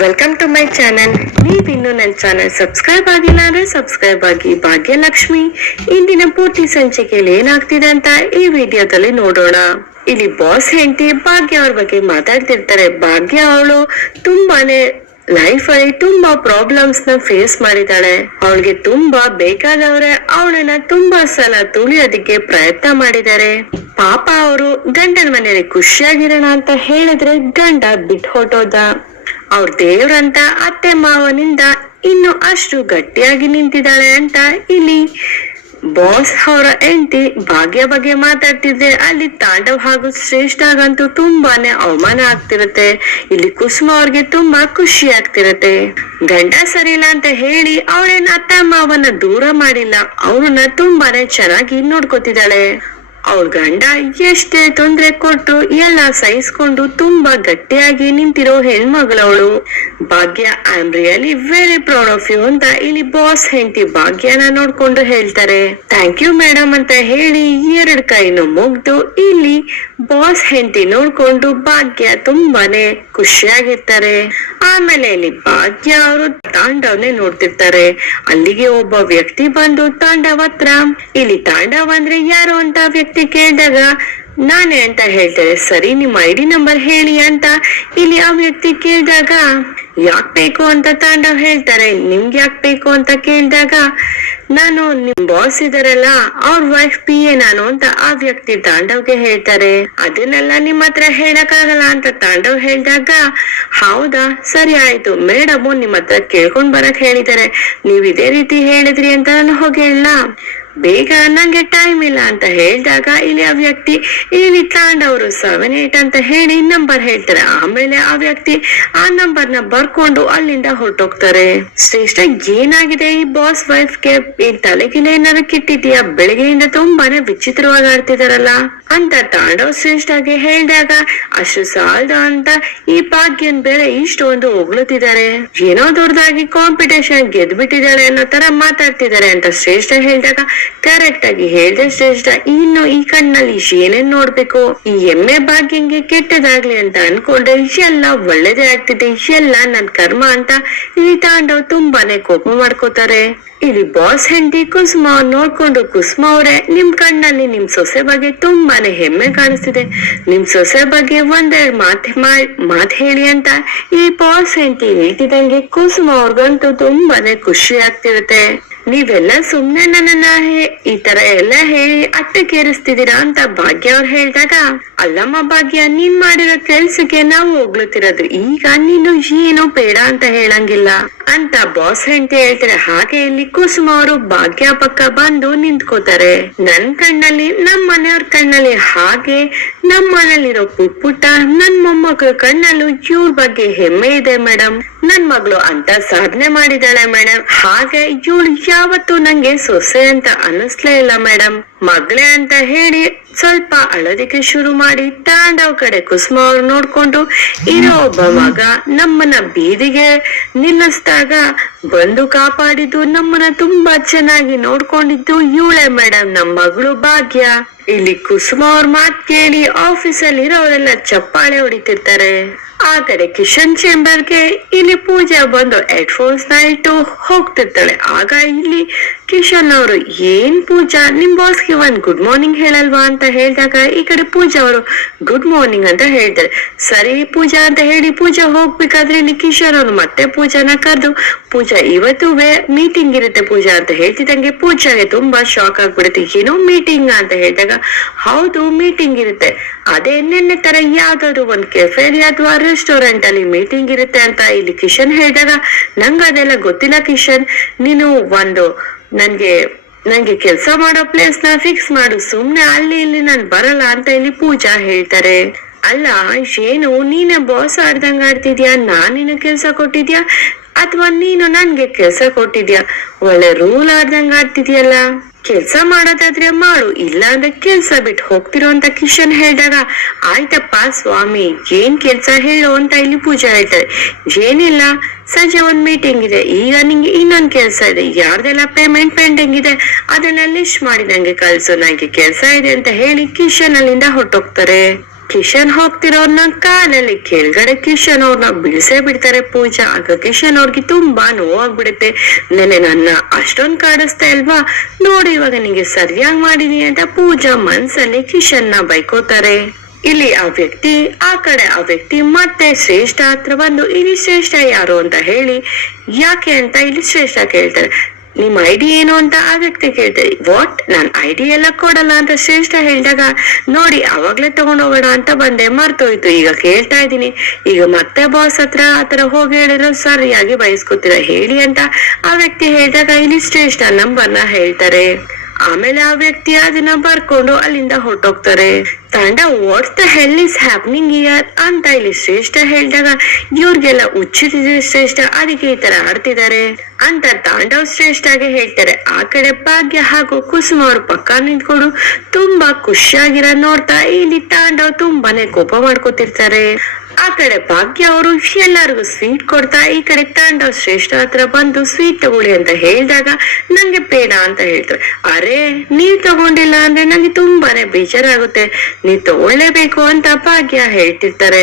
Welcome to my channel. ನೀವಿನ್ನು ನನ್ನ channel subscribe ಆಗಿಲ್ಲ ಅಂದ್ರೆ ಸಬ್ಸ್ಕ್ರೈಬ್ ಆಗಿ. ಭಾಗ್ಯಲಕ್ಷ್ಮಿ ಇಂದಿನ ಪೂರ್ತಿ ಸಂಚಿಕೆಯಲ್ಲಿ ಏನಾಗ್ತಿದೆ ಅಂತ ಈ ವಿಡಿಯೋದಲ್ಲಿ ನೋಡೋಣ. ಇಲ್ಲಿ ಬಾಸ್ ಹೆಂಡತಿ ಭಾಗ್ಯ ಅವ್ರ ಬಗ್ಗೆ ಮಾತಾಡ್ತಿರ್ತಾರೆ. ಭಾಗ್ಯ ಅವಳು ತುಂಬಾನೇ ಲೈಫ್ ಅಲ್ಲಿ ತುಂಬಾ ಪ್ರಾಬ್ಲಮ್ಸ್ ನ ಫೇಸ್ ಮಾಡಿದಾಳೆ. ಅವಳಿಗೆ ತುಂಬಾ ಬೇಕಾದವ್ರೆ ಅವಳನ್ನ ತುಂಬಾ ಸಲ ತುಳಿಯೋದಿಕ್ಕೆ ಪ್ರಯತ್ನ ಮಾಡಿದ್ದಾರೆ. ಪಾಪ ಅವರು ಗಂಡನ ಮನೆಯಲ್ಲಿ ಖುಷಿಯಾಗಿರೋಣ ಅಂತ ಹೇಳಿದ್ರೆ ಗಂಡ ಬಿಟ್ಟು ಹೊಟ್ಟೋದ. ಅವ್ರ ದೇವ್ರಂತ ಅತ್ತೆ ಮಾವನಿಂದ ಇನ್ನು ಅಷ್ಟು ಗಟ್ಟಿಯಾಗಿ ನಿಂತಿದ್ದಾಳೆ ಅಂತ ಇಲ್ಲಿ ಬಾಸ್ ಅವರ ಹೆಂಡತಿ ಭಾಗ್ಯ ಬಗ್ಗೆ ಮಾತಾಡ್ತಿದ್ರೆ ಅಲ್ಲಿ ತಾಂಡವ್ ಹಾಗೂ ಶ್ರೇಷ್ಠಗಂತೂ ತುಂಬಾನೇ ಅವಮಾನ ಆಗ್ತಿರತ್ತೆ. ಇಲ್ಲಿ ಕುಸುಮ ಅವ್ರಿಗೆ ತುಂಬಾ ಖುಷಿ ಆಗ್ತಿರತ್ತೆ. ಗಂಡ ಸರಿಯಿಲ್ಲ ಅಂತ ಹೇಳಿ ಅವಳೇನ ಅತ್ತ ಮಾವನ ದೂರ ಮಾಡಿಲ್ಲ, ಅವ್ರನ್ನ ತುಂಬಾನೇ ಚೆನ್ನಾಗಿ ನೋಡ್ಕೊತಿದ್ದಾಳೆ. ಅವ್ರ ಗಂಡ ಎಷ್ಟೇ ತೊಂದ್ರೆ ಕೊಟ್ಟು ಎಲ್ಲ ಸಹಿಸ್ಕೊಂಡು ತುಂಬಾ ಗಟ್ಟಿಯಾಗಿ ನಿಂತಿರೋ ಹೆಣ್ಮಗಳವಳು Bhagya. I am really very proud of you ಅಂತ ಇಲ್ಲಿ ಬಾಸ್ ಹೆಂಡತಿ ಭಾಗ್ಯನ ನೋಡ್ಕೊಂಡು ಹೇಳ್ತಾರೆ. ಥ್ಯಾಂಕ್ ಯು ಮೇಡಮ್ ಅಂತ ಹೇಳಿ 2 ಕೈನು ಮುಗ್ದು ಇಲ್ಲಿ ಬಾಸ್ ಹೆಂಡತಿ ನೋಡ್ಕೊಂಡು ಭಾಗ್ಯ ತುಂಬಾನೇ ಖುಷಿಯಾಗಿರ್ತಾರೆ. ಆಮೇಲೆ ಇಲ್ಲಿ ಭಾಗ್ಯ ಅವರು ತಾಂಡವ್ನೇ ನೋಡ್ತಿರ್ತಾರೆ. ಅಲ್ಲಿಗೆ ಒಬ್ಬ ವ್ಯಕ್ತಿ ಬಂದು ತಾಂಡವ್ ಹತ್ರ, ಇಲ್ಲಿ ತಾಂಡವ್ ಅಂದ್ರೆ ಯಾರು ಅಂತ ವ್ಯಕ್ತಿ ಕೇಳಿದಾಗ ನಾನೇ ಅಂತ ಹೇಳ್ತಾರೆ. ಸರಿ, ನಿಮ್ಮ ID ನಂಬರ್ ಹೇಳಿ ಅಂತ ಇಲ್ಲಿ ಆ ವ್ಯಕ್ತಿ ಕೇಳಿದಾಗ ಯಾಕ್ ಬೇಕು ಅಂತ ತಾಂಡವ್ ಹೇಳ್ತಾರೆ. ನಿಮ್ಗೆ ಯಾಕ್ ಬೇಕು ಅಂತ ಕೇಳಿದಾಗ ನಾನು ನಿಮ್ ಬಾಸ್ ಇದಾರಲ್ಲ ಅವ್ರ ವೈಫ್ PA ನಾನು ಅಂತ ಆ ವ್ಯಕ್ತಿ ತಾಂಡವ್ಗೆ ಹೇಳ್ತಾರೆ. ಅದನ್ನೆಲ್ಲ ನಿಮ್ ಹತ್ರ ಹೇಳಕ್ ಆಗಲ್ಲ ಅಂತ ತಾಂಡವ್ ಹೇಳಿದಾಗ ಹೌದಾ ಸರಿ ಆಯ್ತು, ಮೇಡಮ್ ನಿಮ್ ಹತ್ರ ಕೇಳ್ಕೊಂಡ್ ಬರಕ್ ಹೇಳಿದ್ದಾರೆ, ನೀವ್ ಇದೇ ರೀತಿ ಹೇಳಿದ್ರಿ ಅಂತ ನಾನು ಹೋಗಿ ಹೇಳ, ಬೇಗ ನಂಗೆ ಟೈಮ್ ಇಲ್ಲ ಅಂತ ಹೇಳಿದಾಗ ಇಲ್ಲಿ ಆ ವ್ಯಕ್ತಿ ಇಲ್ಲಿ ತಾಂಡವರು 78 ಅಂತ ಹೇಳಿ ನಂಬರ್ ಹೇಳ್ತಾರೆ. ಆಮೇಲೆ ಆ ವ್ಯಕ್ತಿ ಆ ನಂಬರ್ ನ ಬರ್ಕೊಂಡು ಅಲ್ಲಿಂದ ಹೊರಟೋಗ್ತಾರೆ. ಶ್ರೇಷ್ಠ ಏನಾಗಿದೆ ಈ ಬಾಸ್ ವೈಫ್ಗೆ, ಈ ತಲೆಗಿಲೆ ಏನಾದ್ರು ಕಿಟ್ಟಿದ್ಯಾ, ಬೆಳಗ್ಗೆಯಿಂದ ತುಂಬಾನೇ ವಿಚಿತ್ರವಾಗಿ ಆಡ್ತಿದಾರಲ್ಲ ಅಂತ ತಾಂಡವ್ ಶ್ರೇಷ್ಠಗೆ ಹೇಳಿದಾಗ ಅಷ್ಟು ಸಾಲದು ಅಂತ ಈ ಭಾಗ್ಯನ್ ಬೇರೆ ಇಷ್ಟೊಂದು ಹೊಗಳುತ್ತಿದ್ದಾರೆ. ಏನೋ ದೊಡ್ಡದಾಗಿ ಕಾಂಪಿಟೇಷನ್ ಗೆದ್ಬಿಟ್ಟಿದ್ದಾಳೆ ಅನ್ನೋ ತರ ಮಾತಾಡ್ತಿದ್ದಾರೆ ಅಂತ ಶ್ರೇಷ್ಠ ಹೇಳಿದಾಗ ಕರೆಕ್ಟ್ ಆಗಿ ಹೇಳ್ದೆ ಶ್ರೇಷ್ಠ. ಇನ್ನು ಈ ಕಣ್ಣಲ್ಲಿ ಏನೇನ್ ನೋಡ್ಬೇಕು, ಈ ಎಮ್ಮೆ ಭಾಗ್ಯಂಗೆ ಕೆಟ್ಟದಾಗ್ಲಿ ಅಂತ ಅನ್ಕೊಂಡ್ರೆ ಎಲ್ಲ ಒಳ್ಳೇದೇ ಆಗ್ತಿದೆ, ಎಲ್ಲ ನನ್ ಕರ್ಮ ಅಂತ ಇಲ್ಲಿ ತಾಂಡವ್ ತುಂಬಾನೇ ಕೋಪ ಮಾಡ್ಕೋತಾರೆ. ಇಲ್ಲಿ ಬಾಸ್ ಹೆಂಡತಿ ಕುಸುಮ ನೋಡ್ಕೊಂಡು, ಕುಸುಮ ಅವ್ರೆ ನಿಮ್ ಕಣ್ಣಲ್ಲಿ ನಿಮ್ ಸೊಸೆ ಬಗ್ಗೆ ತುಂಬಾನೇ ಹೆಮ್ಮೆ ಕಾಣಿಸ್ತಿದೆ, ನಿಮ್ ಸೊಸೆ ಬಗ್ಗೆ 1-2 ಮಾತ್ ಹೇಳಿ ಅಂತ ಈ ಬಾಸ್ ಹೆಂಡತಿ ಹೇಳ್ತಿದಂಗೆ ಕುಸುಮ ಅವ್ರಿಗಂತೂ ತುಂಬಾನೇ ಖುಷಿ ಆಗ್ತಿರುತ್ತೆ. ನೀವೆಲ್ಲ ಸುಮ್ನೆ ನನ್ನನ್ನ ಈ ತರ ಎಲ್ಲ ಹೇಳಿ ಅಟ್ಟಕ್ಕೇರಿಸ್ತಿದೀರಾ ಅಂತ ಭಾಗ್ಯ ಅವ್ರು ಹೇಳಿದಾಗ, ಅಲ್ಲಮ್ಮ ಭಾಗ್ಯ, ನೀನ್ ಮಾಡಿರೋ ಕೆಲ್ಸಕ್ಕೆ ನಾವು ಹೋಗ್ಲುತ್ತಿರೋದು, ಈಗ ನೀನು ಏನು ಬೇಡ ಅಂತ ಹೇಳಂಗಿಲ್ಲ ಅಂತ ಬಾಸ್ ಹೆಂಡತಿ ಹೇಳ್ತಾರೆ. ಹಾಗೆ ಇಲ್ಲಿ ಕುಸುಮ ಅವರು ಭಾಗ್ಯ ಪಕ್ಕ ಬಂದು ನಿಂತ್ಕೋತಾರೆ. ನನ್ ಕಣ್ಣಲ್ಲಿ, ನಮ್ ಮನೆಯವ್ರ ಕಣ್ಣಲ್ಲಿ, ಹಾಗೆ ನಮ್ ಮನೇಲಿರೋ ಪುಟ್ಟ ನನ್ ಮೊಮ್ಮಕ್ಳ ಕಣ್ಣಲ್ಲೂ ಇವ್ರ ಬಗ್ಗೆ ಹೆಮ್ಮೆ ಇದೆ ಮೇಡಮ್. ನನ್ ಮಗಳು ಅಂತ ಸಾಧನೆ ಮಾಡಿದಾಳೆ ಮೇಡಮ್. ಹಾಗೆ ಇವಳು ಯಾವತ್ತೂ ನಂಗೆ ಸೊಸೆ ಅಂತ ಅನ್ನಿಸ್ಲೇ ಇಲ್ಲ ಮೇಡಮ್, ಮಗಳೇ ಅಂತ ಹೇಳಿ ಸ್ವಲ್ಪ ಅಳೋದಿಕ್ಕೆ ಶುರು ಮಾಡಿ ತಾಂಡವ್ ಕಡೆ ಕುಸುಮ ಅವ್ರು ನೋಡ್ಕೊಂಡು, ಇರೋ ಒಬ್ಬ ಮಗ ನಮ್ಮನ್ನ ಬೀದಿಗೆ ನಿಲ್ಲಿಸ್ದಾಗ ಬಂದು ಕಾಪಾಡಿದ್ದು, ನಮ್ಮನ್ನ ತುಂಬಾ ಚೆನ್ನಾಗಿ ನೋಡ್ಕೊಂಡಿದ್ದು ಇವಳೇ ಮೇಡಮ್, ನಮ್ ಮಗಳು ಭಾಗ್ಯ. ಇಲ್ಲಿ ಕುಸುಮ ಅವ್ರ ಮಾತ್ ಕೇಳಿ ಆಫೀಸಲ್ಲಿ ಇರೋರೆಲ್ಲ ಚಪ್ಪಾಳೆ ಹೊಡಿತಿರ್ತಾರೆ. ಆ ಕಡೆ ಕಿಶನ್ ಚೇಂಬರ್ಗೆ ಇಲ್ಲಿ ಪೂಜಾ ಬಂದು ಹೆಡ್ಫೋನ್ಸ್ ನ ಇಟ್ಟು ಹೋಗ್ತಿರ್ತಾಳೆ. ಆಗ ಇಲ್ಲಿ ಕಿಶನ್ ಅವರು, ಏನ್ ಪೂಜಾ, ನಿಮ್ ಬಾಸ್ಗೆ ಗುಡ್ ಮಾರ್ನಿಂಗ್ ಹೇಳಲ್ವಾ ಅಂತ ಹೇಳಿದಾಗ ಈ ಕಡೆ ಪೂಜಾ ಅವರು ಗುಡ್ ಮಾರ್ನಿಂಗ್ ಅಂತ ಹೇಳ್ತಾರೆ. ಸರಿ ಪೂಜಾ ಅಂತ ಹೇಳಿ ಪೂಜಾ ಹೋಗ್ಬೇಕಾದ್ರೆ ಇಲ್ಲಿ ಕಿಶನ್ ಅವರು ಮತ್ತೆ ಪೂಜಾನ ಕರೆದು, ಪೂಜಾ ಇವತ್ತು ಮೀಟಿಂಗ್ ಇರುತ್ತೆ ಪೂಜಾ ಅಂತ ಹೇಳ್ತಿದ್ದಂಗೆ ಪೂಜಾಗೆ ತುಂಬಾ ಶಾಕ್ ಆಗ್ಬಿಡುತ್ತೆ. ಏನೋ ಮೀಟಿಂಗ್ ಅಂತ ಹೇಳಿದಾಗ, ಹೌದು ಮೀಟಿಂಗ್ ಇರುತ್ತೆ, ಅದೇ ನಿನ್ನೆ ತರ ಯಾವ್ದಾದ್ರು ಒಂದ್ ಕೆಫೆಲಿ ಅಥವಾ ರೆಸ್ಟೋರೆಂಟ್ ಅಲ್ಲಿ ಮೀಟಿಂಗ್ ಇರುತ್ತೆ ಅಂತ ಇಲ್ಲಿ ಕಿಶನ್ ಹೇಳಿದಾಗ, ನಂಗ ಅದೆಲ್ಲ ಗೊತ್ತಿಲ್ಲ ಕಿಶನ್, ನೀನು ನಂಗೆ ಕೆಲ್ಸ ಮಾಡೋ ಪ್ಲೇಸ್ ನ ಫಿಕ್ಸ್ ಮಾಡು, ಸುಮ್ನೆ ಅಲ್ಲಿ ಇಲ್ಲಿ ನಾನ್ ಬರಲ್ಲ ಅಂತ ಇಲ್ಲಿ ಪೂಜಾ ಹೇಳ್ತಾರೆ. ಅಲ್ಲ ಏನು ನೀನೇ ಬಾಸ್ ಆಡ್ದಂಗ ಆಡ್ತಿದ್ಯಾ, ನಾನಿನ್ನು ಕೆಲ್ಸ ಕೊಟ್ಟಿದ್ಯಾ ಅಥವಾ ನೀನು ನನ್ಗೆ ಕೆಲ್ಸ ಕೊಟ್ಟಿದ್ಯಾ, ಒಳ್ಳೆ ರೂಲ್ ಆಡ್ದಂಗ ಆಡ್ತಿದ್ಯಲ್ಲ, ಕೆಲ್ಸ ಮಾಡೋದಾದ್ರೆ ಮಾಡು, ಇಲ್ಲ ಅಂದ್ರೆ ಕೆಲ್ಸ ಬಿಟ್ಟು ಹೋಗ್ತಿರೋ ಅಂತ ಕಿಶನ್ ಹೇಳಿದಾಗ, ಆಯ್ತಪ್ಪ ಸ್ವಾಮಿ ಏನ್ ಕೆಲ್ಸ ಹೇಳು ಅಂತ ಇಲ್ಲಿ ಪೂಜಾ ಹೇಳ್ತಾರೆ. ಏನಿಲ್ಲ, ಸಂಜೆ ಒಂದ್ ಮೀಟಿಂಗ್ ಇದೆ, ಈಗ ನಿಂಗೆ ಇನ್ನೊಂದ್ ಕೆಲ್ಸ ಇದೆ, ಯಾರ್ದೆಲ್ಲ ಪೇಮೆಂಟ್ ಪೆಂಡಿಂಗ್ ಇದೆ ಅದನ್ನ ಲಿಸ್ಟ್ ಮಾಡಿ ನಂಗೆ ಕಳ್ಸು, ನಂಗೆ ಕೆಲ್ಸ ಇದೆ ಅಂತ ಹೇಳಿ ಕಿಶನ್ ಅಲ್ಲಿಂದ ಹೊರಟೋಗ್ತಾರೆ. ಕಿಶನ್ ಹೋಗ್ತಿರೋರ್ನ ಕಾಲಲ್ಲಿ ಕೆಳಗಡೆ ಕಿಶನ್ ಅವ್ರನ್ನ ಬಿಡಿಸೇ ಬಿಡ್ತಾರೆ ಪೂಜಾ. ಆಗ ಕಿಶನ್ ಅವ್ರಿಗೆ ತುಂಬಾ ನೋವಾಗ್ಬಿಡುತ್ತೆ. ನೆನೆ ನನ್ನ ಅಷ್ಟೊಂದ್ ಕಾಡಿಸ್ತಾ ಇಲ್ವಾ, ನೋಡು ಇವಾಗ ನಿಂಗೆ ಸರಿಯಾಗಿ ಮಾಡಿದೀನಿ ಅಂತ ಪೂಜಾ ಮನ್ಸಲ್ಲಿ ಕಿಶನ್ ನ ಬೈಕೋತಾರೆ. ಇಲ್ಲಿ ಆ ವ್ಯಕ್ತಿ ಮತ್ತೆ ಶ್ರೇಷ್ಠ ಹತ್ರ ಬಂದು ಇಲ್ಲಿ ಶ್ರೇಷ್ಠ ಯಾರು ಅಂತ ಹೇಳಿ ಯಾಕೆ ಅಂತ ಇಲ್ಲಿ ಶ್ರೇಷ್ಠ ಕೇಳ್ತಾರೆ. ನಿಮ್ ಐಡಿ ಏನು ಅಂತ ಆ ವ್ಯಕ್ತಿ ಕೇಳ್ತಾರೆ. ವಾಟ್, ನಾನ್ ಐಡಿ ಎಲ್ಲ ಕೊಡಲ್ಲ ಅಂತ ಶ್ರೇಷ್ಠ ಹೇಳಿದಾಗ, ನೋಡಿ ಅವಾಗ್ಲೇ ತಗೊಂಡ್ ಹೋಗೋಣ ಅಂತ ಬಂದೆ, ಮರ್ತೋಯ್ತು, ಈಗ ಕೇಳ್ತಾ ಇದೀನಿ. ಈಗ ಮತ್ತೆ ಬಾಸ್ ಹತ್ರ ಆತರ ಹೋಗಿ ಹೇಳಿದ್ರು ಸರಿಯಾಗಿ ಬಯಸ್ಕೊತೀರ ಹೇಳಿ ಅಂತ ಆ ವ್ಯಕ್ತಿ ಹೇಳಿದಾಗ ಇಲ್ಲಿ ಶ್ರೇಷ್ಠ ನಂಬರ್ನ ಹೇಳ್ತಾರೆ. ಆಮೇಲೆ ಆ ವ್ಯಕ್ತಿ ಅದನ್ನ ಬರ್ಕೊಂಡು ಅಲ್ಲಿಂದ ಹೊರಟೋಗ್ತಾರೆ. ತಾಂಡ what's the hell is happening here ಅಂತ ಇಲ್ಲಿ ಶ್ರೇಷ್ಠ ಹೇಳಿದಾಗ, ಇವ್ರಿಗೆಲ್ಲ ಹುಚ್ಚಿಟ್ಟಿದೆ ಶ್ರೇಷ್ಠ, ಅದಕ್ಕೆ ಈ ತರ ಆಡ್ತಿದ್ದಾರೆ ಅಂತ ತಾಂಡವ್ ಶ್ರೇಷ್ಠಗೆ ಹೇಳ್ತಾರೆ. ಆ ಕಡೆ ಭಾಗ್ಯ ಹಾಗೂ ಕುಸುಮ ಅವ್ರ ಪಕ್ಕ ನಿಂತ್ಕೊಂಡು ತುಂಬಾ ಖುಷಿಯಾಗಿರ ನೋಡ್ತಾ ಇಲ್ಲಿ ತಾಂಡವ್ ತುಂಬಾನೇ ಕೋಪ ಮಾಡ್ಕೊತಿರ್ತಾರೆ. ಆ ಕಡೆ ಭಾಗ್ಯ ಅವರು ಎಲ್ಲರಿಗೂ ಸ್ವೀಟ್ ಕೊಡ್ತಾ ಈ ಕಡೆ ತಾಂಡವ್ ಶ್ರೇಷ್ಠ ಹತ್ರ ಬಂದು ಸ್ವೀಟ್ ತಗೊಳ್ಳಿ ಅಂತ ಹೇಳಿದಾಗ ನಂಗೆ ಬೇಡ ಅಂತ ಹೇಳ್ತಾರೆ. ಅರೆ, ನೀವ್ ತಗೊಂಡಿಲ್ಲ ಅಂದ್ರೆ ನಂಗೆ ತುಂಬಾನೇ ಬೇಜಾರಾಗುತ್ತೆ, ನೀವ್ ತಗೊಳ್ಳೇಬೇಕು ಅಂತ ಭಾಗ್ಯ ಹೇಳ್ತಿರ್ತಾರೆ.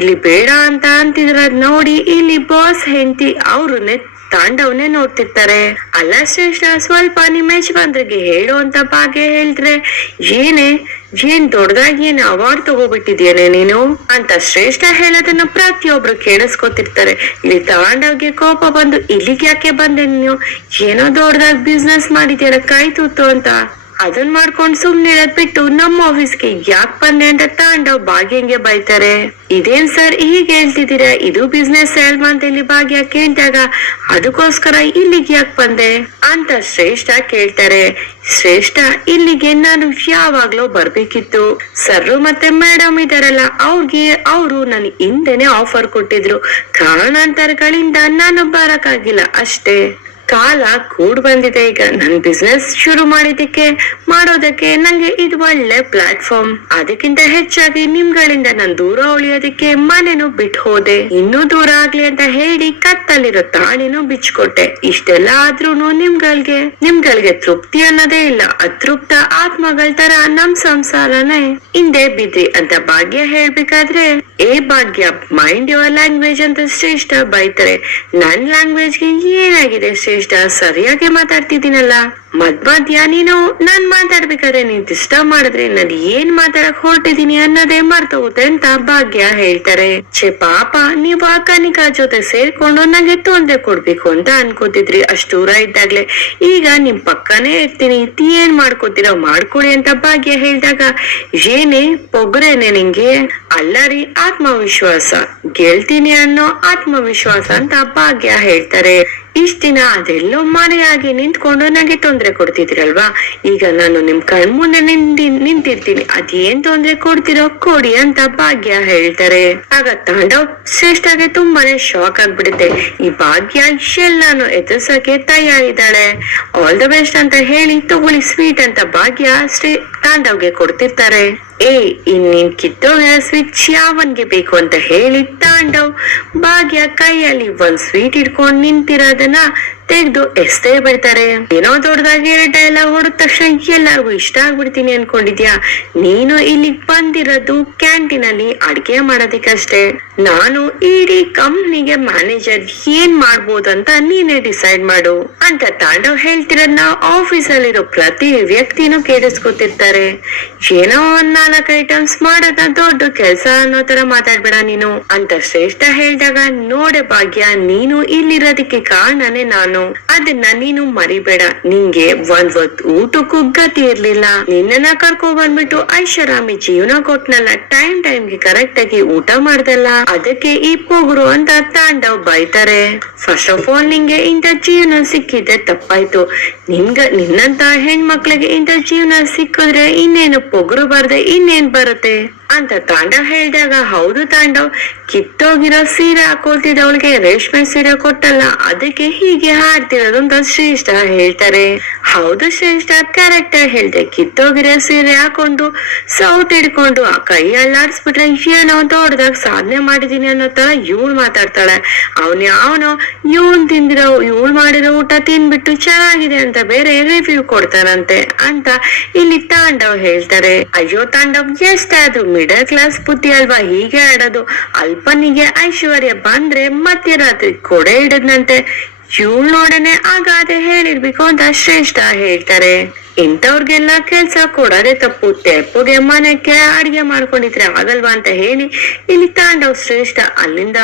ಇಲ್ಲಿ ಬೇಡ ಅಂತ ಅಂತಿದ್ರ ನೋಡಿ ಇಲ್ಲಿ ಬಾಸ್ ಹೆಂಡತಿ ಅವ್ರನ್ನೇ ತಾಂಡವ್ನೇ ನೋಡ್ತಿರ್ತಾರೆ. ಅಲ್ಲ ಶ್ರೇಷ್ಠ, ಸ್ವಲ್ಪ ನಿಮ್ ಯಜಮಾನ್ರಿಗೆ ಹೇಳು ಅಂತ ಭಾಗ್ಯ ಹೇಳಿದ್ರೆ, ಏನ್ ದೊಡ್ಡದಾಗಿ ಏನ್ ಅವಾರ್ಡ್ ತಗೋಬಿಟ್ಟಿದ್ಯೇನೆ ನೀನು ಅಂತ ಶ್ರೇಷ್ಠ ಹೇಳೋದನ್ನ ಪ್ರತಿಯೊಬ್ರು ಕೇಳಿಸ್ಕೊತಿರ್ತಾರೆ. ಇಲ್ಲಿ ತಾಂಡವ್ಗೆ ಕೋಪ ಬಂದು, ಇಲ್ಲಿಗೆ ಯಾಕೆ ಬಂದೆ ನೀನು, ಏನೋ ದೊಡ್ಡದಾಗಿ ಬಿಸ್ನೆಸ್ ಮಾಡಿದ್ಯಾರ ಕೈ ತುತ್ತು ಅಂತ, ಅದನ್ ಮಾಡ್ಕೊಂಡ್ ಸುಮ್ನೆ ಬಿಟ್ಟು ನಮ್ಮ ಆಫೀಸ್ಗೆ ಯಾಕೆ ಬಂದೆ ಅಂತ ತಾಂಡವ್ ಭಾಗ್ಯಂಗೆ ಬೈತಾರೆ. ಇದೇನ್ ಸರ್ ಹೀಗೆ ಹೇಳ್ತಿದ್ದೀರಾ, ಇದು ಬಿಸ್ನೆಸ್ ಅಲ್ವಾ ಅಂತ ಇಲ್ಲಿ ಭಾಗ್ಯ ಕೇಳಿದಾಗ, ಅದಕ್ಕೋಸ್ಕರ ಇಲ್ಲಿಗೆ ಯಾಕೆ ಬಂದೆ ಅಂತ ಶ್ರೇಷ್ಠ ಕೇಳ್ತಾರೆ. ಶ್ರೇಷ್ಠ, ಇಲ್ಲಿಗೆ ನಾನು ಯಾವಾಗ್ಲೂ ಬರ್ಬೇಕಿತ್ತು, ಸರ್ ಮತ್ತೆ ಮೇಡಮ್ ಇದಾರಲ್ಲ ಅವರು ನನ್ ಹಿಂದೆನೆ ಆಫರ್ ಕೊಟ್ಟಿದ್ರು, ಕಾರಣಾಂತರಗಳಿಂದ ನಾನು ಬರಕ್ಕಾಗಿಲ್ಲ ಅಷ್ಟೇ. ಕಾಲ ಕೂಡ್ ಬಂದಿದೆ, ಈಗ ನನ್ ಬಿಸ್ನೆಸ್ ಶುರು ಮಾಡೋದಕ್ಕೆ ನಂಗೆ ಇದು ಒಳ್ಳೆ ಪ್ಲಾಟ್ಫಾರ್ಮ್. ಅದಕ್ಕಿಂತ ಹೆಚ್ಚಾಗಿ ನಿಮ್ಗಳಿಂದ ನಾನ್ ದೂರ ಉಳಿಯೋದಕ್ಕೆ ಮನೆನೂ ಬಿಟ್ಟು ಹೋದೆ, ಇನ್ನೂ ದೂರ ಆಗ್ಲಿ ಅಂತ ಹೇಳಿ ಕತ್ತಲ್ಲಿರೋ ತಾಳಿನೂ ಬಿಚ್ಕೊಟ್ಟೆ. ಇಷ್ಟೆಲ್ಲ ಆದ್ರೂನು ನಿಮ್ಗಳಿಗೆ ತೃಪ್ತಿ ಅನ್ನೋದೇ ಇಲ್ಲ, ಅತೃಪ್ತ ಆತ್ಮಗಳ ತರ ನಮ್ ಸಂಸಾರನೇ ಹಿಂದೆ ಬಿದ್ರಿ ಅಂತ ಭಾಗ್ಯ ಹೇಳ್ಬೇಕಾದ್ರೆ, ಭಾಗ್ಯ ಮೈಂಡ್ ಯುವರ್ ಲ್ಯಾಂಗ್ವೇಜ್ ಅಂತ ಶ್ರೇಷ್ಠ ಬೈತಾರೆ. ನನ್ ಲ್ಯಾಂಗ್ವೇಜ್ಗೆ ಏನಾಗಿದೆ ಶ್ರೇಷ್ಠ, ಸರಿಯಾಗಿ ಮಾತಾಡ್ತಿದ್ದೀನಲ್ಲ, ಮಧ್ಯ ನೀನು ನಾನ್ ಮಾತಾಡ್ಬೇಕಾದ್ರೆ ನೀನ್ ಡಿಸ್ಟರ್ಬ್ ಮಾಡಿದ್ರೆ ನಾನು ಏನ್ ಮಾತಾಡಕ್ ಹೊರಟಿದೀನಿ ಅನ್ನೋದೇ ಮರ್ತೋಗುತ್ತೆ ಅಂತ ಭಾಗ್ಯ ಹೇಳ್ತಾರೆ. ಪಾಪ, ನೀವ್ ಆ ಕನಿಕಾ ಜೊತೆ ಸೇರ್ಕೊಂಡು ನಂಗೆ ತೊಂದ್ರೆ ಕೊಡ್ಬೇಕು ಅಂತ ಅನ್ಕೋತಿದ್ರಿ ಅಷ್ಟು ದೂರ ಇದ್ದಾಗ್ಲೆ, ಈಗ ನಿಮ್ ಪಕ್ಕನೇ ಇರ್ತೀನಿ, ಏನ್ ಮಾಡ್ಕೋತೀರೋ ಮಾಡ್ಕೊಡಿ ಅಂತ ಭಾಗ್ಯ ಹೇಳಿದಾಗ, ಏನೇ ಪೊಗ್ರೇನೆ ನಿಂಗೆ, ಅಲ್ಲರಿ ಆತ್ಮವಿಶ್ವಾಸ, ಗೆಲ್ತೀನಿ ಅನ್ನೋ ಆತ್ಮವಿಶ್ವಾಸ ಅಂತ ಭಾಗ್ಯ ಹೇಳ್ತಾರೆ. ಇಷ್ಟ ದಿನ ಅದೆಲ್ಲೋ ಮರೆಯಾಗಿ ನಿಂತ್ಕೊಂಡು ನಂಗೆ ತೊಂದ್ರೆ ಕೊಡ್ತಿದ್ರಲ್ವಾ, ಈಗ ನಾನು ನಿಮ್ ಕಣ್ಮುಂದೆ ನಿಂತಿರ್ತೀನಿ, ಅದೇನ್ ತೊಂದ್ರೆ ಕೊಡ್ತಿರೋ ಕೊಡಿ ಅಂತ ಭಾಗ್ಯ ಹೇಳ್ತಾರೆ. ಆಗ ತಾಂಡವ್ ಶ್ರೇಷ್ಠಗೆ ತುಂಬಾನೇ ಶಾಕ್ ಆಗ್ಬಿಡುತ್ತೆ. ಈ ಭಾಗ್ಯ ಎಲ್ಲಾನು ಎದುರ್ಸಕ್ಕೆ ತಯಾರಿದ್ದಾಳೆ, ಆಲ್ ದ ಬೆಸ್ಟ್ ಅಂತ ಹೇಳಿ ತಗೊಳ್ಳಿ ಸ್ವೀಟ್ ಅಂತ ಭಾಗ್ಯ ತಾಂಡವ್ಗೆ ಕೊಡ್ತಿರ್ತಾರೆ. ಇನ್ನೇನ್ ಕಿತ್ತೋಗಿರೋ ಸ್ವೀಟ್ ಯಾವನ್ಗೆ ಬೇಕು ಅಂತ ಹೇಳಿ ತಾಂಡವ್ ಭಾಗ್ಯ ಕೈಯಲ್ಲಿ ಒಂದ್ ಸ್ವೀಟ್ ಇಟ್ಕೊಂಡ್ ನಿಂತಿರೋದನ್ನ ತೆಗ್ದು ಎಸ್ತೇ ಬಿಡ್ತಾರೆ. ಏನೋ ದೊಡ್ಡದಾಗಿ ಡೈಲಾಗ್ ಹೊಡೆದ ತಕ್ಷಣ ಎಲ್ಲಾರ್ಗು ಇಷ್ಟ ಆಗ್ಬಿಡ್ತೀನಿ ಅನ್ಕೊಂಡಿದ್ಯಾ, ನೀನು ಇಲ್ಲಿಗ್ ಬಂದಿರೋದು ಕ್ಯಾಂಟೀನ್ ಅಲ್ಲಿ ಅಡ್ಗೆ ಮಾಡೋದಿಕ್ಕಷ್ಟೇ, ನಾನು ಇಡೀ ಕಂಪ್ನಿಗೆ ಮ್ಯಾನೇಜರ್ ಏನ್ ಮಾಡ್ಬೋದು ಅಂತ ನೀನೇ ಡಿಸೈಡ್ ಮಾಡು ಅಂತ ತಾಂಡವ್ ಹೇಳ್ತಿರೋದ್ನ ಆಫೀಸ್ ಅಲ್ಲಿರೋ ಪ್ರತಿ ವ್ಯಕ್ತಿನೂ ಕೇಳಿಸ್ಕೊತಿರ್ತಾರೆ. ಏನೋ ಒಂದ್ 4 ಐಟಮ್ಸ್ ಮಾಡೋದ ದೊಡ್ಡ ಕೆಲ್ಸ ಅನ್ನೋ ತರ ಮಾತಾಡ್ಬೇಡ ನೀನು ಅಂತ ಶ್ರೇಷ್ಠ ಹೇಳ್ದಾಗ, ನೋಡೆ ಭಾಗ್ಯ, ನೀನು ಇಲ್ಲಿರೋದಕ್ಕೆ ಕಾರಣನೇ ನಾನು, ಅದನ್ನ ನೀನು ಮರಿಬೇಡ. ನಿಂಗೆ ಒಂದ್ ಹೊತ್ತು ಊಟಕ್ಕೂ ಗತಿ ಇರ್ಲಿಲ್ಲ, ನಿನ್ನನ್ನ ಕರ್ಕೊ ಬಂದ್ಬಿಟ್ಟು ಐಷಾರಾಮಿ ಜೀವನ ಕೊಟ್ನಲ್ಲ, ಟೈಮ್ಗೆ ಕರೆಕ್ಟ್ ಆಗಿ ಊಟ ಮಾಡ್ದಲ್ಲ, ಅದಕ್ಕೆ ಈ ಪೊಗರು ಅಂತ ತಾಂಡವ್ ಬೈತಾರೆ. ಫಸ್ಟ್ ಆಫ್ ಆಲ್ ನಿಂಗೆ ಇಂಥ ಜೀವನ ಸಿಕ್ಕಿದೆ ತಪ್ಪಾಯ್ತು, ನಿನ್ನಂತ ಹೆಣ್ಮಕ್ಳಿಗೆ ಇಂಥ ಜೀವನ ಸಿಕ್ಕಿದ್ರೆ ಇನ್ನೇನು ಪೊಗರು ಬರ್ದೆ ಇನ್ನೇನ್ ಬರುತ್ತೆ ಅಂತ ತಾಂಡವ್ ಹೇಳಿದಾಗ, ಹೌದು ತಾಂಡವ್, ಕಿತ್ತೋಗಿರೋ ಸೀರೆ ಹಾಕೊಳ್ತಿದ್ದವಳಿಗೆ ರೇಷ್ಮೆ ಸೀರೆ ಕೊಟ್ಟಲ್ಲ, ಅದಕ್ಕೆ ಹೀಗೆ ಹಾಡ್ತಿರೋದು ಇರೋದು ಅಂತ ಶ್ರೇಷ್ಠ ಹೇಳ್ತಾರೆ. ಹೌದು ಶ್ರೇಷ್ಠ, ಕರೆಕ್ಟ್ ಆಗಿ ಹೇಳ್ದೆ. ಕಿತ್ತೋಗಿರೋ ಸೀರೆ ಹಾಕೊಂಡು ಸೌಟ್ ಹಿಡ್ಕೊಂಡು ಆ ಕೈ ಅಲ್ಲಾಡ್ಸ್ಬಿಟ್ರೆ ಏನೋ ದೊಡ್ಡದಾಗ ಸಾಧನೆ ಮಾಡಿದೀನಿ ಅನ್ನೋ ತರ ಇವಳು ಮಾತಾಡ್ತಾಳೆ. ಅವನು ಇವನ್ ತಿಂದಿರೋ ಇವಳು ಮಾಡಿರೋ ಊಟ ತಿನ್ಬಿಟ್ಟು ಚೆನ್ನಾಗಿದೆ ಅಂತ ಬೇರೆ ರಿವ್ಯೂ ಕೊಡ್ತಾನಂತೆ ಅಂತ ಇಲ್ಲಿ ತಾಂಡವ್ ಹೇಳ್ತಾರೆ. ಅಯ್ಯೋ ತಾಂಡವ್, ಎಷ್ಟಾದ್ರು ಮಿಡಲ್ ಕ್ಲಾಸ್ ಬುದ್ಧಿ ಅಲ್ವಾ ಹೀಗೆ ಆಡೋದು. ಅಲ್ಪನಿಗೆ ಐಶ್ವರ್ಯ ಬಂದ್ರೆ ಮಧ್ಯರಾತ್ರಿ ಕೊಡೆ ಹಿಡದ್ನಂತೆ. ಇವಳು ನೋಡನೆ ಅಗಾದೆ ಹೇಳಿರ್ಬೇಕು ಅಂತ ಶ್ರೇಷ್ಠ ಹೇಳ್ತಾರೆ. ಇಂಥವ್ರಿಗೆಲ್ಲ ಕೆಲ್ಸ ಕೊಡೋದೇ ತಪ್ಪು. ತೆಪ್ಪಗೆ ಮನೆಗೆ ಅಡಿಗೆ ಮಾಡ್ಕೊಂಡಿದ್ರೆ ಆಗಲ್ವಾ ಅಂತ ಹೇಳಿ ಇಲ್ಲಿ ತಾಂಡವ್ ಶ್ರೇಷ್ಠ ಅಲ್ಲಿಂದ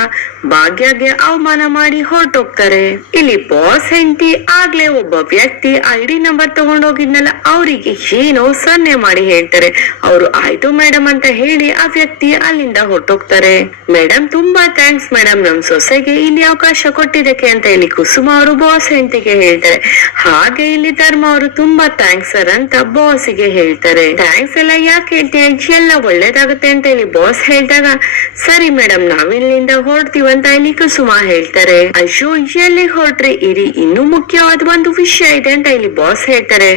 ಭಾಗ್ಯಗೆ ಅವಮಾನ ಮಾಡಿ ಹೊರಟೋಗ್ತಾರೆ. ಇಲ್ಲಿ ಬಾಸ್ ಹೆಂಡತಿ ಆಗ್ಲೇ ಒಬ್ಬ ವ್ಯಕ್ತಿ ಐಡಿ ನಂಬರ್ ತಗೊಂಡೋಗಿದ್ನಲ್ಲ, ಅವರಿಗೆ ಏನೋ ಸನ್ನೆ ಮಾಡಿ ಹೇಳ್ತಾರೆ. ಅವರು ಆಯ್ತು ಮೇಡಮ್ ಅಂತ ಹೇಳಿ ಆ ವ್ಯಕ್ತಿ ಅಲ್ಲಿಂದ ಹೊರಟೋಗ್ತಾರೆ. ಮೇಡಮ್, ತುಂಬಾ ಥ್ಯಾಂಕ್ಸ್ ಮೇಡಮ್, ನಮ್ ಸೊಸೆಗೆ ಇಲ್ಲಿ ಅವಕಾಶ ಕೊಟ್ಟಿದ್ದಕ್ಕೆ ಅಂತ ಇಲ್ಲಿ ಕುಸುಮ ಅವರು ಬಾಸ್ ಹೆಂಡತಿಗೆ ಹೇಳ್ತಾರೆ. ಹಾಗೆ ಇಲ್ಲಿ ಧರ್ಮ ಅವರು ತುಂಬಾ ಥ್ಯಾಂಕ್ಸ್ ಸರ್ ಅಂತ ಬಾಸ್ಗೆ ಹೇಳ್ತಾರೆ. ಥ್ಯಾಂಕ್ಸ್ ಎಲ್ಲ ಯಾಕೆ ಹೇಳ್ತೀಯ, ಎಲ್ಲ ಒಳ್ಳೇದಾಗುತ್ತೆ ಅಂತ ಇಲ್ಲಿ ಬಾಸ್ ಹೇಳಿದಾಗ ಸರಿ ಮೇಡಮ್ ನಾವಿಲ್ಲಿಂದ ಹೊರಡ್ತೀವಂತ ಇಲ್ಲಿ ಕುಸುಮ ಹೇಳ್ತಾರೆ. ಅಯ್ಯೋ ಎಲ್ಲಿ ಹೊರಟ್ರಿ, ಇರಿ ಇನ್ನೂ ಮುಖ್ಯವಾದ ಒಂದು ವಿಷಯ ಇದೆ ಅಂತ ಇಲ್ಲಿ ಬಾಸ್ ಹೇಳ್ತಾರೆ.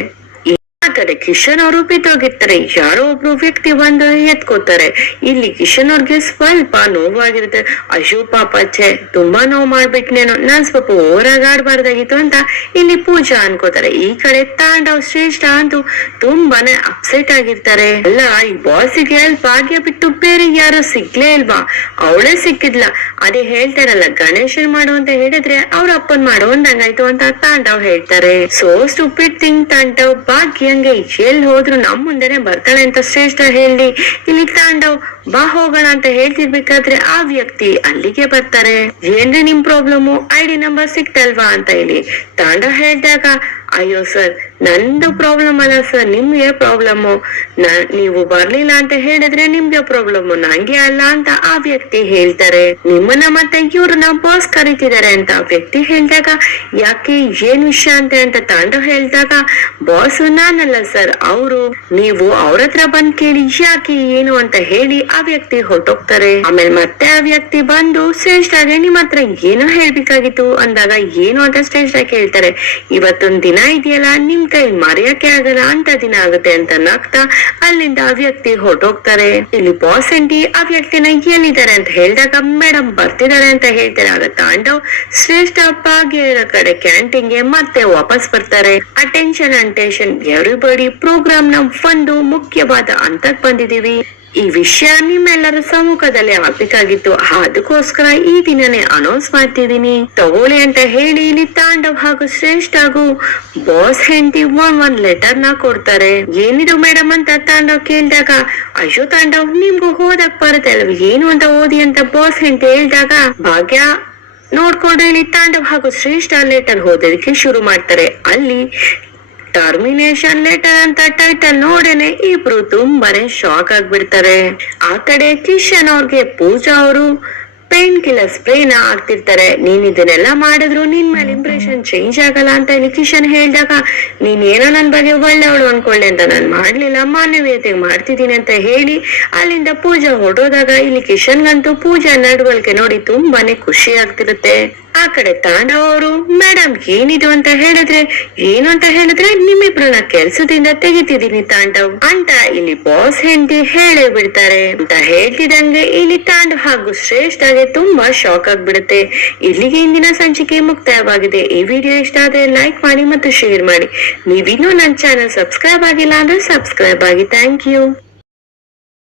ಕಡೆ ಕಿಶನ್ ಅವರು ಬಿದ್ದೋಗಿರ್ತಾರೆ. ಯಾರೋ ಒಬ್ರು ವ್ಯಕ್ತಿ ಬಂದು ಎತ್ಕೋತಾರೆ. ಇಲ್ಲಿ ಕಿಶನ್ ಅವ್ರಿಗೆ ಸ್ವಲ್ಪ ನೋವಾಗಿರುತ್ತೆ. ಅಯ್ಯೋ ಪಾಪ, ತುಂಬಾ ನೋವು ಮಾಡ್ಬಿಟ್ನೇನೋ, ನಾನ್ ಸ್ವಲ್ಪ ಓವರಾಗಿ ಆಡ್ಬಾರ್ದಾಗಿತ್ತು ಅಂತ ಇಲ್ಲಿ ಪೂಜಾ ಅನ್ಕೋತಾರೆ. ಈ ಕಡೆ ತಾಂಡವ್ ಶ್ರೇಷ್ಠ ಅಂತೂ ತುಂಬಾನೇ ಅಪ್ಸೆಟ್ ಆಗಿರ್ತಾರೆ. ಅಲ್ಲ, ಈ ಬಾಸಿಗೆ ಅಲ್ಲಿ ಭಾಗ್ಯ ಬಿಟ್ಟು ಬೇರೆ ಯಾರು ಸಿಗ್ಲೇ ಇಲ್ವಾ, ಅವಳೇ ಸಿಕ್ಕಿದ್ಲ. ಅದೇ ಹೇಳ್ತಾರಲ್ಲ, ಗಣೇಶನ್ ಮಾಡು ಅಂತ ಹೇಳಿದ್ರೆ ಅವ್ರ ಅಪ್ಪನ್ ಮಾಡು ಅಂದಂಗಾಯ್ತು ಅಂತ ತಾಂಡವ್ ಹೇಳ್ತಾರೆ. So stupid thing Tandav. ಭಾಗ್ಯ ಎಲ್ಲಿ ಹೋದ್ರು ನಮ್ ಮುಂದೆನೆ ಬರ್ತಾಳೆ ಅಂತ ಶ್ರೇಷ್ಠ ಹೇಳಿ ಇಲ್ಲಿ ತಾಂಡವ್ ಬಾ ಹೋಗೋಣ ಅಂತ ಹೇಳ್ತಿರ್ಬೇಕಾದ್ರೆ ಆ ವ್ಯಕ್ತಿ ಅಲ್ಲಿಗೆ ಬರ್ತಾರೆ. ಏನ್ರಿ ನಿಮ್ ಪ್ರಾಬ್ಲಮ್, ಐಡಿ ನಂಬರ್ ಸಿಕ್ತಲ್ವಾ ಅಂತ ಹೇಳಿ ತಾಂಡವ್ ಹೇಳಿದಾಗ ಅಯ್ಯೋ ಸರ್, ನಂದು ಪ್ರಾಬ್ಲಮ್ ಅಲ್ಲ ಸರ್, ನಿಮ್ಗೆ ಪ್ರಾಬ್ಲಮ್. ನೀವು ಬರ್ಲಿಲ್ಲ ಅಂತ ಹೇಳಿದ್ರೆ ನಿಮ್ಗೆ ಪ್ರಾಬ್ಲಮ್, ನಂಗೆ ಅಲ್ಲ ಅಂತ ಆ ವ್ಯಕ್ತಿ ಹೇಳ್ತಾರೆ. ನಿಮ್ಮನ್ನ ಮತ್ತೆ ಇವ್ರನ್ನ ಬಾಸ್ ಕರೀತಿದ್ದಾರೆ ಅಂತ ಆ ವ್ಯಕ್ತಿ ಹೇಳಿದಾಗ ಯಾಕೆ ಏನ್ ವಿಷಯ ಅಂತ ತಾಂಡವ್ ಹೇಳಿದಾಗ ಬಾಸ್ ನಾನಲ್ಲ ಸರ್, ಅವರು, ನೀವು ಅವ್ರ ಹತ್ರ ಬಂದ್ ಕೇಳಿ ಯಾಕೆ ಏನು ಅಂತ ಹೇಳಿ ಆ ವ್ಯಕ್ತಿ ಹೊರಟೋಗ್ತಾರೆ. ಆಮೇಲೆ ಮತ್ತೆ ಆ ವ್ಯಕ್ತಿ ಬಂದು ಶ್ರೇಷ್ಠಗೆ ನಿಮ್ ಹತ್ರ ಏನೋ ಹೇಳ್ಬೇಕಾಗಿತ್ತು ಅಂದಾಗ ಏನು ಅಂತ ಶ್ರೇಷ್ಠ ಕೇಳ್ತಾರೆ. ಇವತ್ತೊಂದ್ ದಿನ ಇದೆಯಲ್ಲ, ನಿಮ್ ಕೈ ಮರೆಯಕ್ಕೆ ಆಗಲ್ಲ ಅಂತ ದಿನ ಆಗುತ್ತೆ ಅಂತ ನಗ್ತಾ ಅಲ್ಲಿಂದ ಆ ವ್ಯಕ್ತಿ ಹೊರಟೋಗ್ತಾರೆ. ಇಲ್ಲಿ ಬಾಸ್ ಹೆಂಡತಿ ಆ ವ್ಯಕ್ತಿನ ಎಲ್ಲಿದ್ದಾರೆ ಅಂತ ಹೇಳಿದಾಗ ಮೇಡಮ್ ಬರ್ತಿದ್ದಾರೆ ಅಂತ ಹೇಳ್ತಾರೆ. ಆಗ ತಾಂಡವ್ ಶ್ರೇಷ್ಠ ಭಾಗ್ಯ ಕಡೆ ಕ್ಯಾಂಟೀನ್ಗೆ ಮತ್ತೆ ವಾಪಸ್ ಬರ್ತಾರೆ. ಅಟೆನ್ಷನ್ ಅಟೆನ್ಷನ್ ಎವ್ರಿಬಡಿ, ಪ್ರೋಗ್ರಾಮ್ ನ ಒಂದು ಮುಖ್ಯವಾದ ಹಂತಕ್ಕೆ ಬಂದಿದೀವಿ. ಈ ವಿಷಯ ನಿಮ್ಮೆಲ್ಲರ ಸಮ್ಮುಖದಲ್ಲಿ ಆಗ್ಬೇಕಾಗಿತ್ತು, ಅದಕ್ಕೋಸ್ಕರ ಈ ದಿನನೇ ಅನೌನ್ಸ್ ಮಾಡ್ತಿದೀನಿ ತಗೊಳ್ಳಿ ಅಂತ ಹೇಳಿ ಇಲ್ಲಿ ತಾಂಡವ್ ಹಾಗೂ ಶ್ರೇಷ್ಠ ಹಾಗೂ ಬಾಸ್ ಹೆಂಡತಿ ಒಂದ್ ಲೆಟರ್ ನ ಕೊಡ್ತಾರೆ. ಏನಿದು ಮೇಡಮ್ ಅಂತ ತಾಂಡವ್ ಕೇಳಿದಾಗ ಅಯ್ಯೋ ತಾಂಡವ್, ನಿಮ್ಗೂ ಓದಕ್ ಬರುತ್ತೆ ಅಲ್ವ, ಏನು ಅಂತ ಓದಿ ಅಂತ ಬಾಸ್ ಹೆಂಡತಿ ಹೇಳಿದಾಗ ಭಾಗ್ಯ ನೋಡ್ಕೊಂಡು ಇಲ್ಲಿ ತಾಂಡವ್ ಹಾಗೂ ಶ್ರೇಷ್ಠ ಲೆಟರ್ ಓದೋದಕ್ಕೆ ಶುರು ಮಾಡ್ತಾರೆ. ಅಲ್ಲಿ ಟರ್ಮಿನೇಷನ್ ಲೆಟರ್ ಅಂತ ಟೈಟಲ್ ನೋಡೇನೆ ಇಬ್ರು ತುಂಬಾನೇ ಶಾಕ್ ಆಗ್ಬಿಡ್ತಾರೆ. ಆ ಕಡೆ ಕಿಶನ್ ಅವ್ರಿಗೆ ಪೂಜಾ ಅವರು ಪೇನ್ ಕಿಲ್ಲರ್ ಸ್ಪ್ರೇನ ಆಗ್ತಿರ್ತಾರೆ. ನೀನ್ ಇದನ್ನೆಲ್ಲ ಮಾಡಿದ್ರು ನಿನ್ ಮೇಲೆ ಇಂಪ್ರೆಷನ್ ಚೇಂಜ್ ಆಗಲ್ಲ ಅಂತ ಇಲ್ಲಿ ಕಿಶನ್ ಹೇಳಿದಾಗ ನೀನ್ ಏನೋ ನನ್ ಬಗ್ಗೆ ಒಳ್ಳೆಯವಳು ಅನ್ಕೊಳ್ಳಿ ಅಂತ ನಾನ್ ಮಾಡ್ಲಿಲ್ಲ, ಮಾನವೀಯತೆಗೆ ಮಾಡ್ತಿದ್ದೀನಿ ಅಂತ ಹೇಳಿ ಅಲ್ಲಿಂದ ಪೂಜಾ ಹೊರಡೋದಾಗ ಇಲ್ಲಿ ಕಿಶನ್ಗಂತೂ ಪೂಜಾ ನಡವಳಿಕೆ ನೋಡಿ ತುಂಬಾನೇ ಖುಷಿ ಆಗ್ತಿರುತ್ತೆ. ಆ ಕಡೆ ತಾಂಡವ್ ಅವರು ಮೇಡಮ್ ಏನಿದು ಅಂತ ಹೇಳಿದ್ರೆ ಏನು ಅಂತ ಹೇಳಿದ್ರೆ ನಿಮ್ಮಿಬ್ರನ್ನ ಕೆಲ್ಸದಿಂದ ತೆಗಿತಿದೀನಿ ತಾಂಡವ್ ಅಂತ ಇಲ್ಲಿ ಬಾಸ್ ಹೆಂಡತಿ ಹೇಳೇ ಬಿಡ್ತಾರೆ. ಅಂತ ಹೇಳ್ತಿದಂಗೆ ಇಲ್ಲಿ ತಾಂಡವ್ ಹಾಗೂ ಶ್ರೇಷ್ಠಗೆ ತುಂಬಾ ಶಾಕ್ ಆಗ್ಬಿಡುತ್ತೆ. ಇಲ್ಲಿಗೆ ಇಂದಿನ ಸಂಚಿಕೆ ಮುಕ್ತಾಯವಾಗಿದೆ. ಈ ವಿಡಿಯೋ ಇಷ್ಟ ಆದ್ರೆ ಲೈಕ್ ಮಾಡಿ ಮತ್ತು ಶೇರ್ ಮಾಡಿ. ನೀವಿನ್ನೂ ನನ್ನ ಚಾನೆಲ್ ಸಬ್ಸ್ಕ್ರೈಬ್ ಆಗಿಲ್ಲ ಅಂದ್ರೆ ಸಬ್ಸ್ಕ್ರೈಬ್ ಆಗಿ. Thank you.